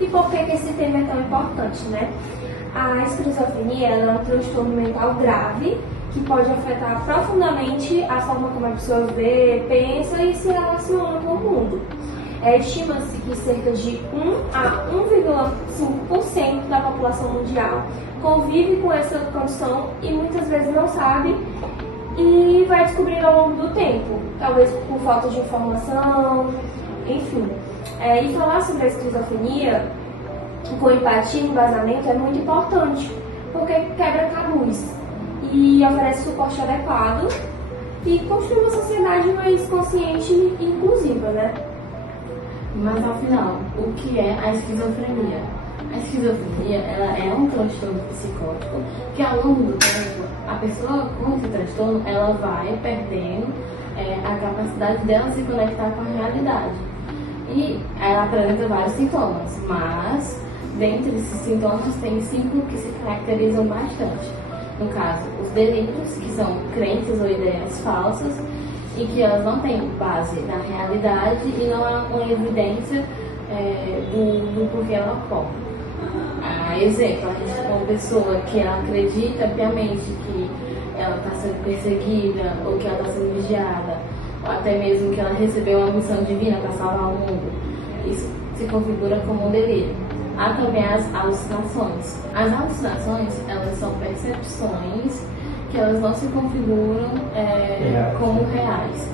E por que esse tema é tão importante, né? A esquizofrenia é um transtorno mental grave que pode afetar profundamente a forma como a pessoa vê, pensa e se relaciona com o mundo. Estima-se que cerca de 1 a 1,5% da população mundial convive com essa condição e muitas vezes não sabe e vai descobrir ao longo do tempo, talvez por falta de informação, enfim. E falar sobre a esquizofrenia com empatia e embasamento é muito importante, porque quebra tabus e oferece suporte adequado e construi uma sociedade mais consciente e inclusiva, né? Mas afinal, o que é a esquizofrenia? A esquizofrenia ela é um transtorno psicótico que ao longo do tempo, a pessoa com esse transtorno ela vai perdendo a capacidade dela se conectar com a realidade. E ela apresenta vários sintomas, mas dentre esses sintomas tem 5 que se caracterizam bastante. No caso, os delírios, que são crenças ou ideias falsas e que elas não têm base na realidade e não há uma evidência do porquê ela ocorre. Exemplo, a gente tem uma pessoa que ela acredita piamente que ela está sendo perseguida ou que ela está sendo vigiada, ou até mesmo que ela recebeu uma missão divina para salvar o mundo. Isso se configura como um delírio. Há também as alucinações. As alucinações, elas são percepções que elas não se configuram como reais.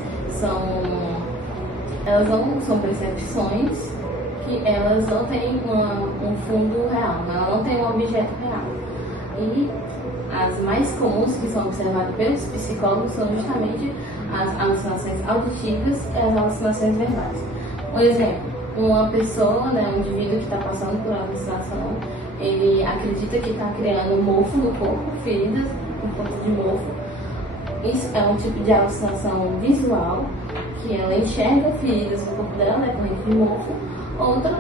Elas não são percepções que elas não têm um fundo real, ela não tem um objeto real. E as mais comuns que são observadas pelos psicólogos são justamente as alucinações auditivas e as alucinações verbais. Um exemplo, uma pessoa, um indivíduo que está passando por alucinação, ele acredita que está criando mofo no corpo, feridas por conta de mofo. Isso é um tipo de alucinação visual, que ela enxerga feridas no corpo dela, decorrente de mofo. Outra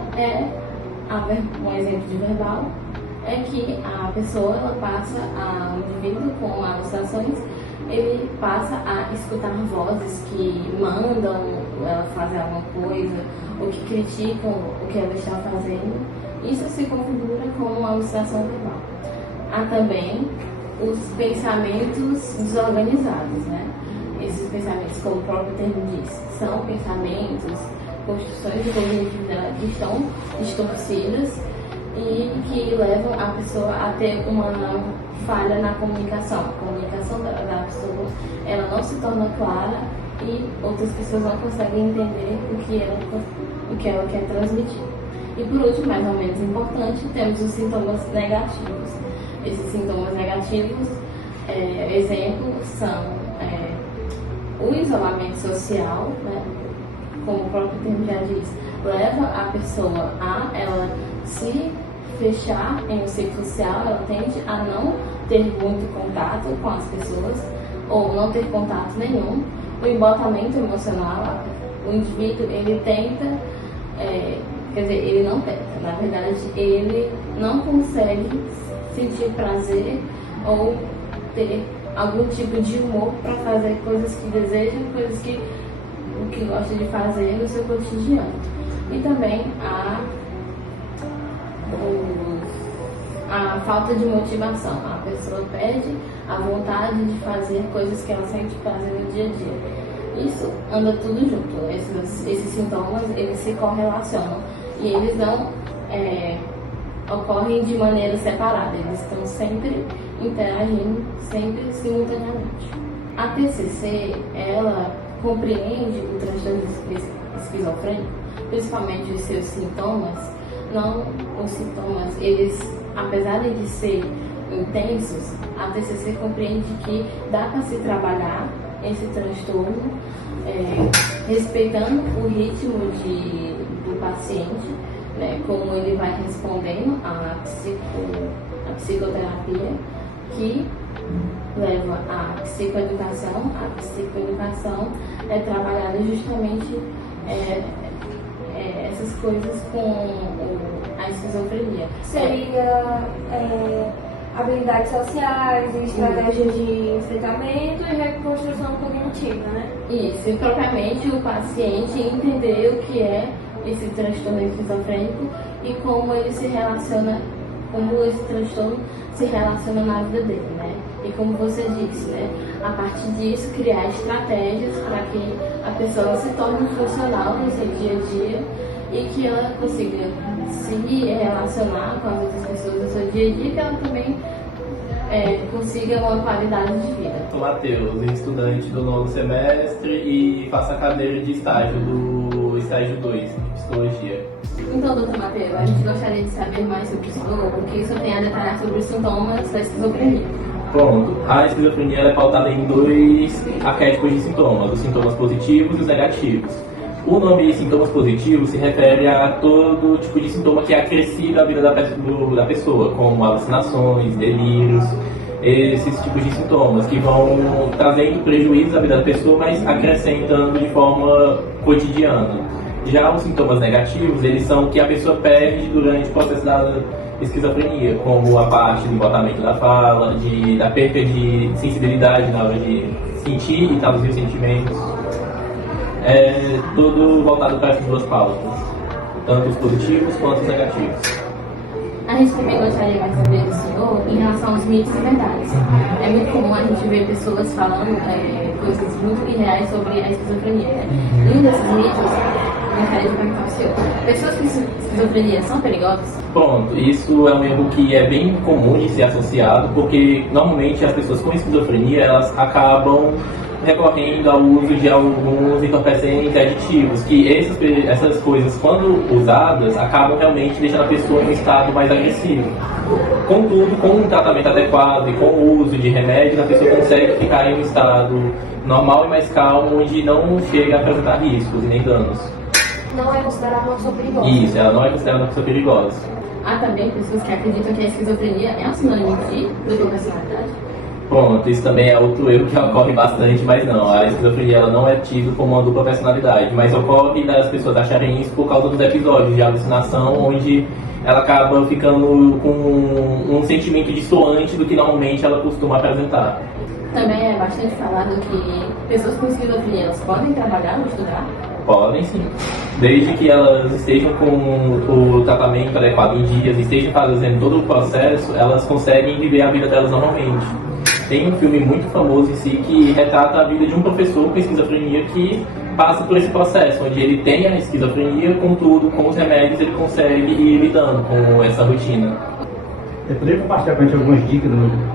um exemplo de verbal, é que a pessoa, ela passa, um indivíduo com alucinações, ele passa a escutar vozes que mandam ela fazer alguma coisa, ou que criticam o que ela está fazendo. Isso se configura como uma alucinação verbal. Há também os pensamentos desorganizados, Esses pensamentos, como o próprio termo diz, são pensamentos, construções de cognitividade que estão distorcidas e que levam a pessoa a ter uma falha na comunicação. A comunicação da pessoa ela não se torna clara e outras pessoas não conseguem entender o que ela quer transmitir. E por último, mais ou menos importante, temos os sintomas negativos. Esses sintomas negativos, exemplos, são o isolamento social, como o próprio termo já diz, leva a pessoa a ela se fechar em um ciclo social, ela tende a não ter muito contato com as pessoas ou não ter contato nenhum. O embotamento emocional, o indivíduo ele tenta, ele não tenta, na verdade ele não consegue sentir prazer ou ter algum tipo de humor para fazer coisas que deseja, coisas que gosta de fazer no seu cotidiano. E também a falta de motivação. A pessoa perde a vontade de fazer coisas que ela sente prazer no dia a dia. Isso anda tudo junto. Esses sintomas, eles se correlacionam e eles não ocorrem de maneira separada. Eles estão sempre interagindo, sempre simultaneamente. A TCC, ela compreende o transtorno esquizofrênico, principalmente os seus sintomas. Os sintomas, eles, apesar de ser intensos, a TCC compreende que dá para se trabalhar esse transtorno respeitando o ritmo do paciente, como ele vai respondendo à psicoterapia, que leva à psicoeducação. A psicoeducação é trabalhada justamente essas coisas com a esquizofrenia. Seria habilidades sociais, estratégias de enfrentamento e reconstrução cognitiva, Isso, e propriamente o paciente entender o que é esse transtorno esquizofrênico e como ele se relaciona, como esse transtorno se relaciona na vida dele, né? E como você disse, né? A partir disso, criar estratégias para que a pessoa se torne funcional no seu dia a dia e que ela consiga se relacionar com as outras pessoas no seu dia a dia e que ela também consiga uma qualidade de vida. Sou Matheus, estudante do 9º semestre e faço a cadeira de estágio do estágio 2 de psicologia. Então, doutor Matheus, a gente gostaria de saber mais sobre o senhor, o que o senhor tem a detalhar sobre os sintomas da esquizofrenia. Pronto, a esquizofrenia é pautada em 2 arquétipos de sintomas, os sintomas positivos e os negativos. O nome sintomas positivos se refere a todo tipo de sintoma que acrescida a vida da pessoa, como alucinações, delírios, esses tipos de sintomas que vão trazendo prejuízos à vida da pessoa, mas acrescentando de forma cotidiana. Já os sintomas negativos, eles são que a pessoa perde durante o processo da esquizofrenia, como a parte do embotamento da fala, da perda de sensibilidade na hora de sentir e traduzir os sentimentos. Tudo voltado para essas 2 pautas, tanto os positivos quanto os negativos. A gente também gostaria mais de saber do senhor em relação aos mitos e verdades. É muito comum a gente ver pessoas falando coisas muito irreais sobre a esquizofrenia. E um desses mitos, gostaria de perguntar ao senhor: pessoas com esquizofrenia são perigosas? Pronto, isso é um erro que é bem comum de ser associado, porque normalmente as pessoas com esquizofrenia elas acabam recorrendo ao uso de alguns entorpecentes aditivos, que essas coisas, quando usadas, acabam realmente deixando a pessoa em um estado mais agressivo. Contudo, com um tratamento adequado e com o uso de remédio, a pessoa consegue ficar em um estado normal e mais calmo, onde não chega a apresentar riscos e nem danos. Não é considerada uma pessoa perigosa. Isso, ela não é considerada uma pessoa perigosa. Há também pessoas que acreditam que a esquizofrenia é um sinônimo de dupla personalidade? Pronto, isso também é outro erro que ocorre bastante, mas não, a esquizofrenia ela não é tida como uma dupla personalidade, mas ocorre das pessoas acharem isso por causa dos episódios de alucinação, onde ela acaba ficando com um sentimento distoante do que normalmente ela costuma apresentar. Também é bastante falado que pessoas com esquizofrenia elas podem trabalhar ou estudar? Podem sim, desde que elas estejam com o tratamento adequado em dias, estejam fazendo todo o processo, elas conseguem viver a vida delas normalmente. Tem um filme muito famoso em si que retrata a vida de um professor com esquizofrenia que passa por esse processo, onde ele tem a esquizofrenia, contudo, com os remédios ele consegue ir lidando com essa rotina. Você poderia compartilhar com a gente algumas dicas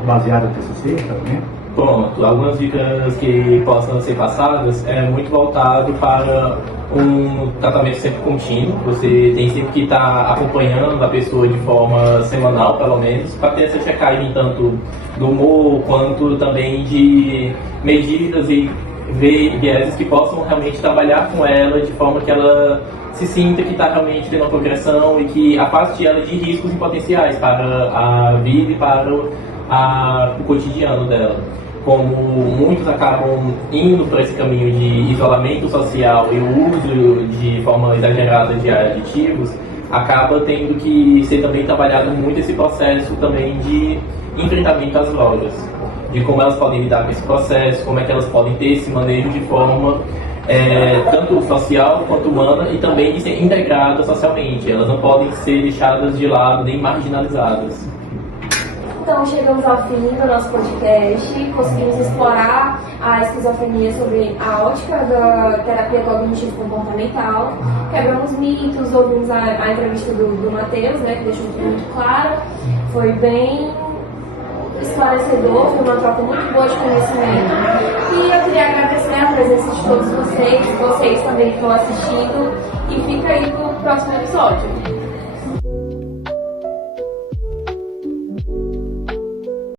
baseadas no TCC também? Pronto, algumas dicas que possam ser passadas é muito voltado para um tratamento sempre contínuo. Você tem sempre que estar acompanhando a pessoa de forma semanal, pelo menos, para ter essa checagem tanto do humor quanto também de medidas e vieses que possam realmente trabalhar com ela de forma que ela se sinta que está realmente tendo uma progressão e que afaste ela de riscos potenciais para a vida e para o cotidiano dela. Como muitos acabam indo por esse caminho de isolamento social e o uso de forma exagerada de aditivos, acaba tendo que ser também trabalhado muito esse processo também de enfrentamento às drogas, de como elas podem lidar com esse processo, como é que elas podem ter esse manejo de forma tanto social quanto humana e também de ser integradas socialmente. Elas não podem ser deixadas de lado nem marginalizadas. Então chegamos ao fim do nosso podcast, conseguimos explorar a esquizofrenia sobre a ótica da terapia cognitivo-comportamental, quebramos mitos, ouvimos a entrevista do Matheus, né, que deixou tudo muito claro, foi bem esclarecedor, foi uma troca muito boa de conhecimento e eu queria agradecer a presença de todos vocês também que estão assistindo e fica aí pro próximo episódio.